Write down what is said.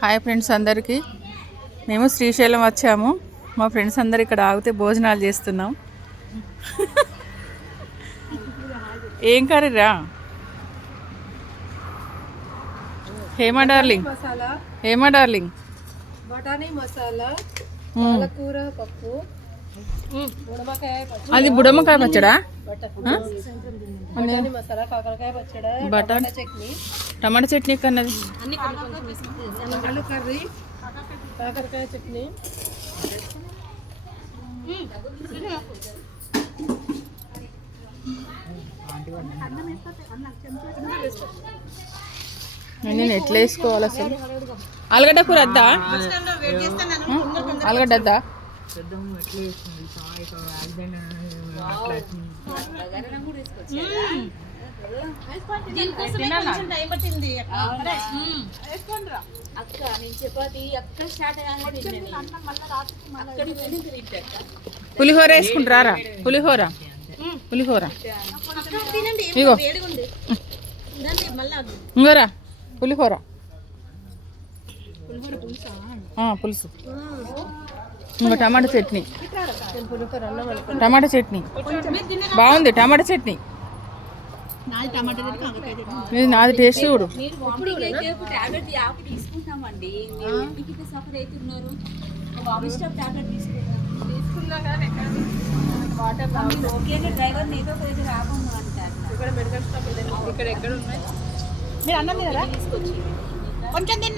Hi friends అందరికీ. మేము శ్రీశైలం వచ్చాము. మా ఫ్రెండ్స్ అందరు ఇక్కడ ఆగితే భోజనాలు చేస్తున్నాం. ఏం కర్రీరా హేమా డార్లింగ్. హేమా డార్లింగ్. బఠానీ మసాలా. పాలకూర పప్పు అది బుడమ్మకాయ పచ్చడా? మసాలా కాకరకాయ పచ్చడి చట్నీ. టమాటా చట్నీ కన్నది కర్రీ కాకరకాయ చట్నీ. నేను ఎట్లా వేసుకోవాలి అసలు. ఆలుగడ్డ కూర వద్దా? ఆలుగడ్డ వద్దా? అక్క నేను చపాతి అక్కడ స్టార్ట్ అయ్యాను అక్కడి వెళ్ళి తింటా పులిహోర వేసుకుంటారా పులిహోర? పులిహోర. తినండి. ఇగో. ఇంకోరా పులిహోర. పులుసు. ఇంకో టమాటా చట్నీ. అన్నం టమాటా చట్నీ. బాగుంది టమాటా చట్నీ. ఇది నాది టేస్ట్ చూడు. మీరు అయితే ఒక